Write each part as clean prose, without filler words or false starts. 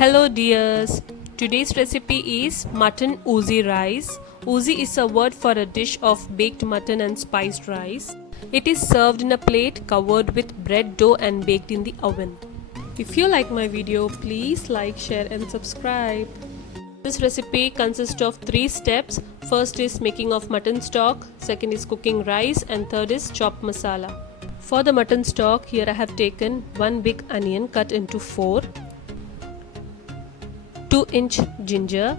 Hello dears, today's recipe is mutton oozy rice. Oozy is a word for a dish of baked mutton and spiced rice. It is served in a plate covered with bread dough and baked in the oven. If you like my video, please like, share and subscribe. This recipe consists of 3 steps. First is making of mutton stock, second is cooking rice and third is chopped masala. For the mutton stock, here I have taken 1 big onion cut into 4, 2-inch ginger,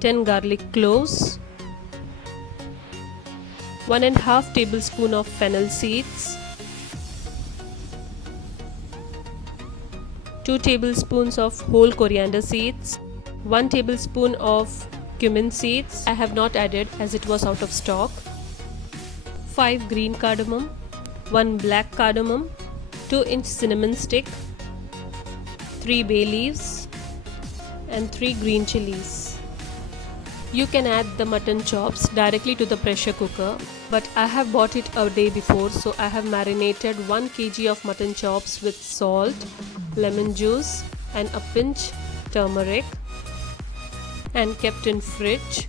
10 garlic cloves, 1.5 tablespoon of fennel seeds, 2 tablespoons of whole coriander seeds, 1 tablespoon of cumin seeds I have not added as it was out of stock, 5 green cardamom, 1 black cardamom, 2-inch cinnamon stick, 3 bay leaves and 3 green chilies. You can add the mutton chops directly to the pressure cooker, but I have bought it a day before, so I have marinated 1 kg of mutton chops with salt, lemon juice and a pinch turmeric and kept in fridge.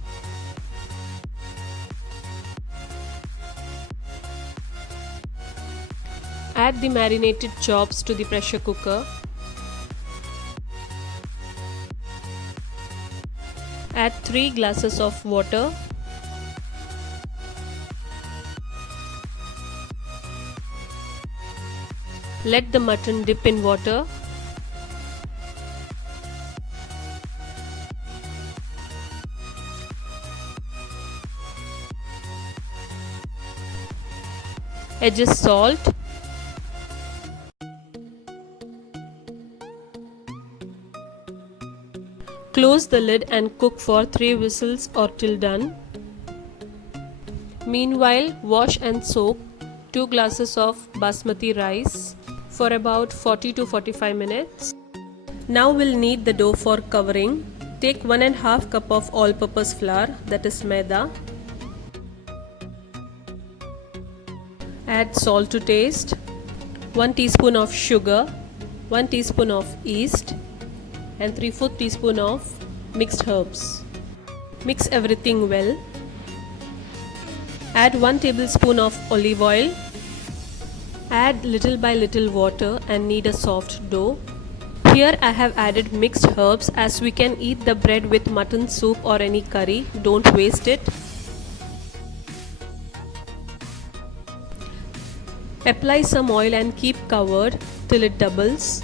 Add the marinated chops to the pressure cooker. Add 3 glasses of water. Let the mutton dip in water. Adjust salt. Close the lid and cook for 3 whistles or till done. Meanwhile, wash and soak 2 glasses of basmati rice for about 40 to 45 minutes. Now we'll need the dough for covering. Take 1.5 cup of all-purpose flour, that is maida. Add salt to taste, 1 teaspoon of sugar, 1 teaspoon of yeast and 3/4 teaspoon of mixed herbs. Mix everything well. Add 1 tablespoon of olive oil. Add little by little water and knead a soft dough. Here I have added mixed herbs as we can eat the bread with mutton soup or any curry. Don't waste it. Apply some oil and keep covered till it doubles.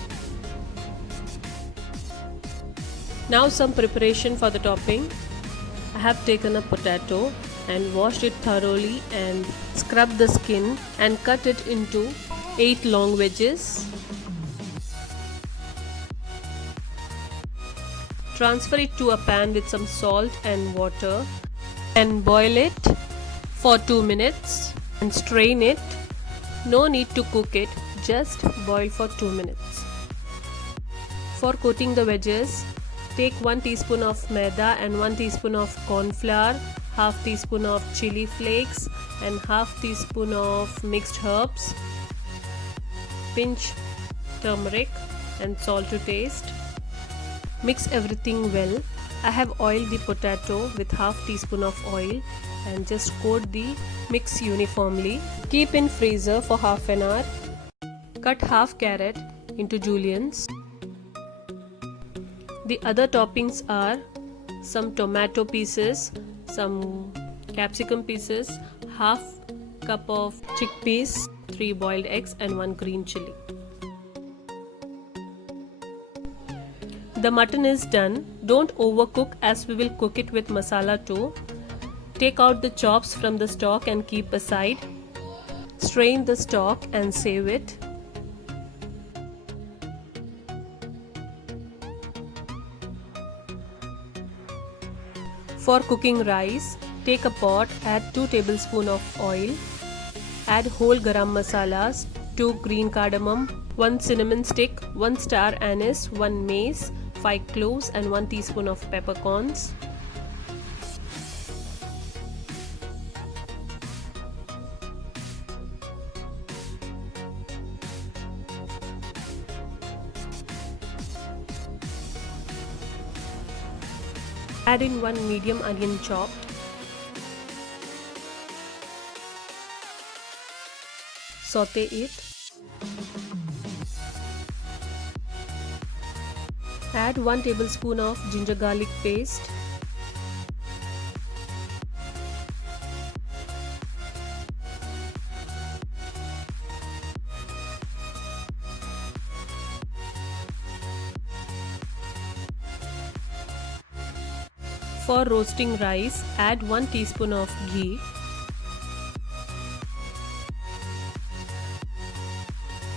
Now some preparation for the topping. I have taken a potato and washed it thoroughly and scrubbed the skin and cut it into 8 long wedges. Transfer it to a pan with some salt and water and boil it for 2 minutes and strain it. No need to cook it, just boil for 2 minutes. For coating the wedges, take 1 teaspoon of maida and 1 teaspoon of corn flour, half teaspoon of chili flakes and half teaspoon of mixed herbs, pinch turmeric and salt to taste. Mix everything well. I have oiled the potato with half teaspoon of oil and just coat the mix uniformly. Keep in freezer for half an hour. Cut half carrot into juliennes. The other toppings are some tomato pieces, some capsicum pieces, half cup of chickpeas, 3 boiled eggs and 1 green chili. The mutton is done. Don't overcook as we will cook it with masala too. Take out the chops from the stock and keep aside. Strain the stock and save it. For cooking rice, take a pot, add 2 tablespoons of oil, add whole garam masalas, 2 green cardamom, 1 cinnamon stick, 1 star anise, 1 mace, 5 cloves and 1 teaspoon of peppercorns. Add in 1 medium onion chopped. Saute it. Add 1 tablespoon of ginger garlic paste. For roasting rice, add 1 teaspoon of ghee.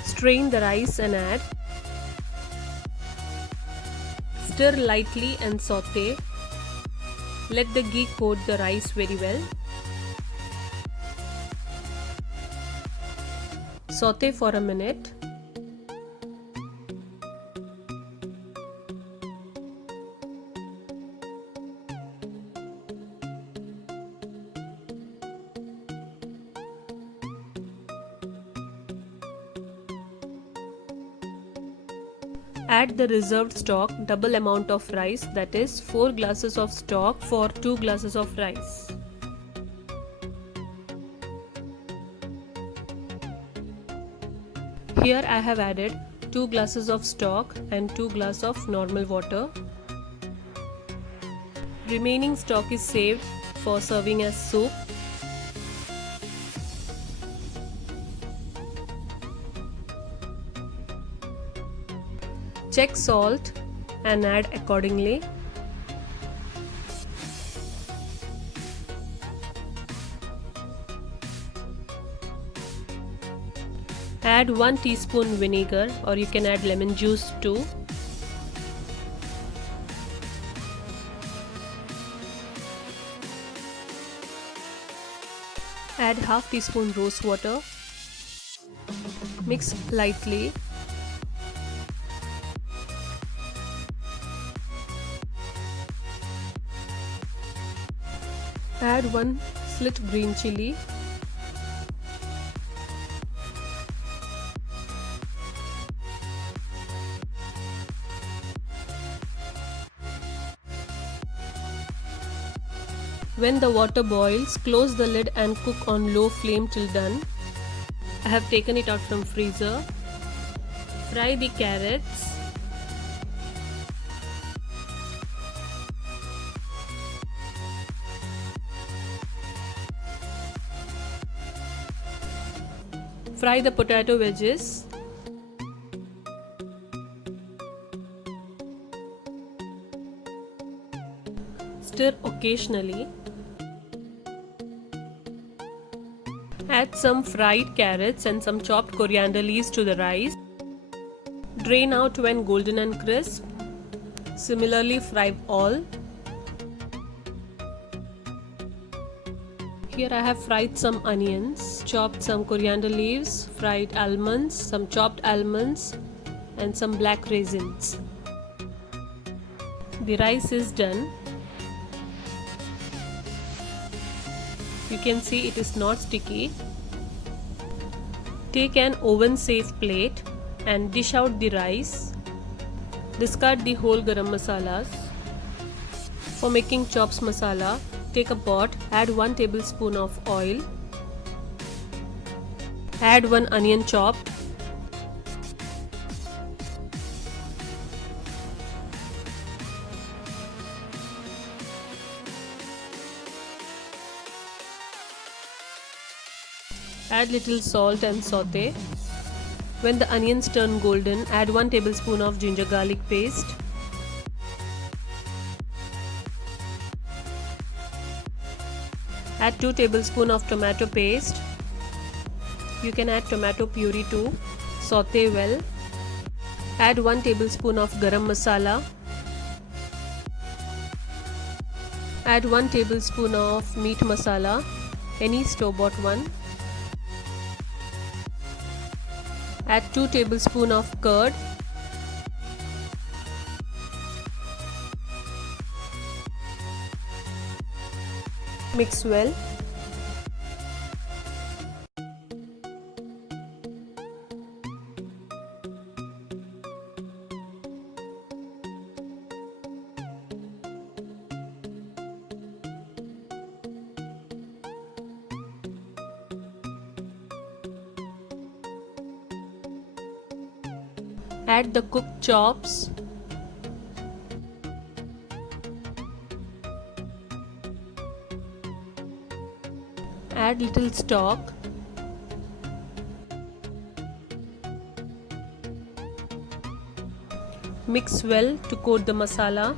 Strain the rice and add. Stir lightly and saute. Let the ghee coat the rice very well. Saute for a minute. Add the reserved stock, double amount of rice, that is 4 glasses of stock for 2 glasses of rice. Here I have added 2 glasses of stock and 2 glasses of normal water. Remaining stock is saved for serving as soup. Check salt and add accordingly. Add 1 teaspoon vinegar, or you can add lemon juice too. Add half teaspoon rose water. Mix lightly. Add 1 slit green chili. When the water boils, close the lid and cook on low flame till done. I have taken it out from freezer. Fry the carrots. Fry the potato wedges. Stir occasionally. Add some fried carrots and some chopped coriander leaves to the rice. Drain out when golden and crisp. Similarly, fry all. Here I have fried some onions, chopped some coriander leaves, fried almonds, some chopped almonds, and some black raisins. The rice is done. You can see it is not sticky. Take an oven safe plate and dish out the rice. Discard the whole garam masalas. For making chops masala, take a pot, add 1 tablespoon of oil. Add 1 onion chopped. Add little salt and saute. When the onions turn golden, add 1 tablespoon of ginger garlic paste. Add 2 tablespoons of tomato paste. You can add tomato puree too. Saute well. Add 1 tablespoon of garam masala. Add 1 tablespoon of meat masala, any store-bought one. Add 2 tablespoons of curd. Mix well. Add the cooked chops. Add little stock. Mix well to coat the masala.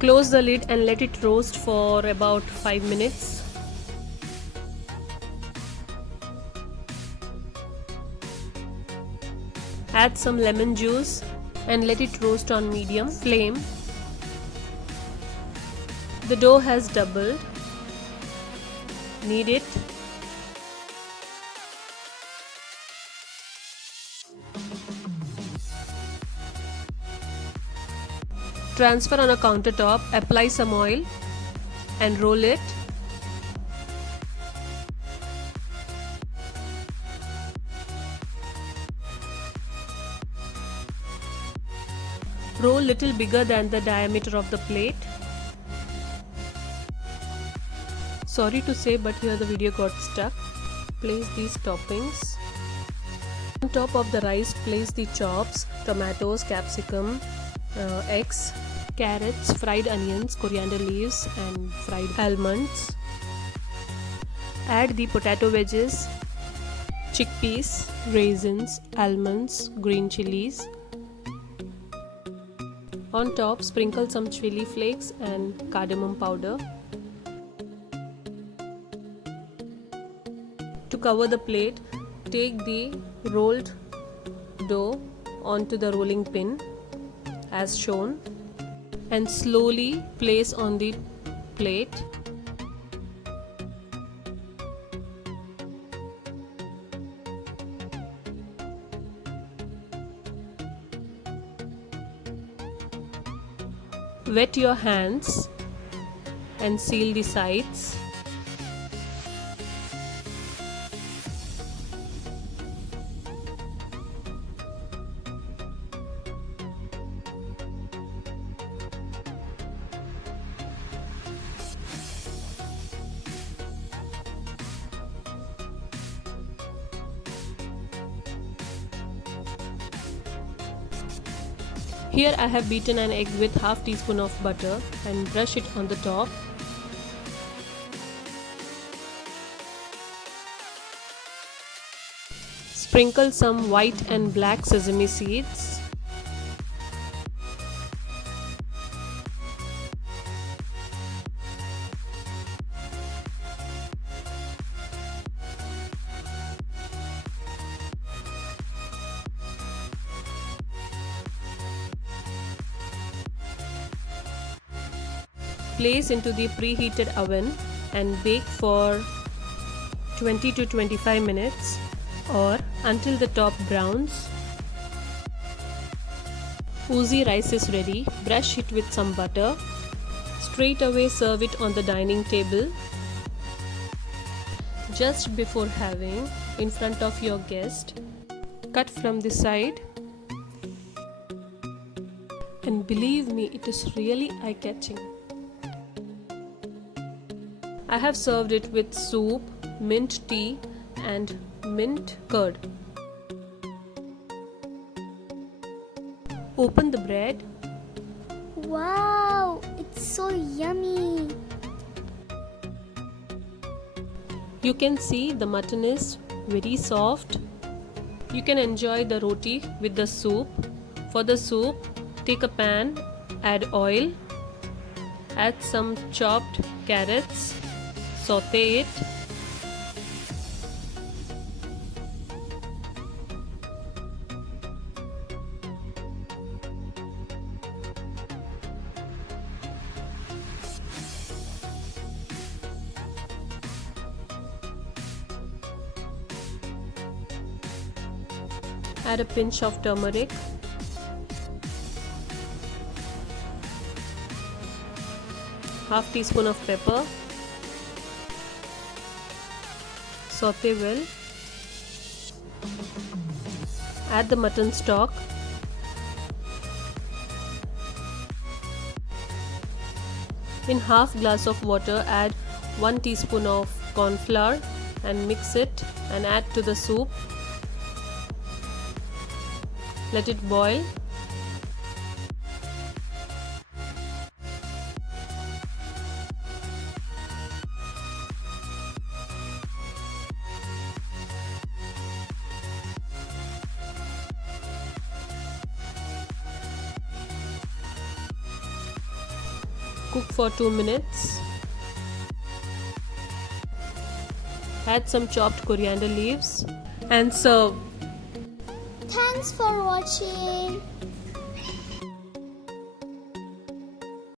Close the lid and let it roast for about 5 minutes. Add some lemon juice and let it roast on medium flame. The dough has doubled. Knead it. Transfer on a countertop, apply some oil and roll it. Roll little bigger than the diameter of the plate. Sorry to say, but here the video got stuck. Place these toppings. On top of the rice, place the chops, tomatoes, capsicum, eggs, carrots, fried onions, coriander leaves and fried almonds. Add the potato wedges, chickpeas, raisins, almonds, green chilies. On top, sprinkle some chili flakes and cardamom powder. To cover the plate, take the rolled dough onto the rolling pin as shown and slowly place on the plate. Wet your hands and seal the sides. Here I have beaten an egg with half teaspoon of butter and brush it on the top. Sprinkle some white and black sesame seeds. Place into the preheated oven and bake for 20 to 25 minutes or until the top browns. Oozy rice is ready. Brush it with some butter. Straight away serve it on the dining table. Just before having in front of your guest, cut from the side. And believe me, it is really eye-catching. I have served it with soup, mint tea and mint curd. Open the bread. Wow, it's so yummy. You can see the mutton is very soft. You can enjoy the roti with the soup. For the soup, take a pan, add oil, add some chopped carrots. Saute it. Add a pinch of turmeric. Half teaspoon of pepper. Saute well. Add the mutton stock. In half glass of water, add 1 teaspoon of corn flour and mix it and add to the soup. Let it boil. Cook for 2 minutes. Add some chopped coriander leaves and serve. Thanks for watching.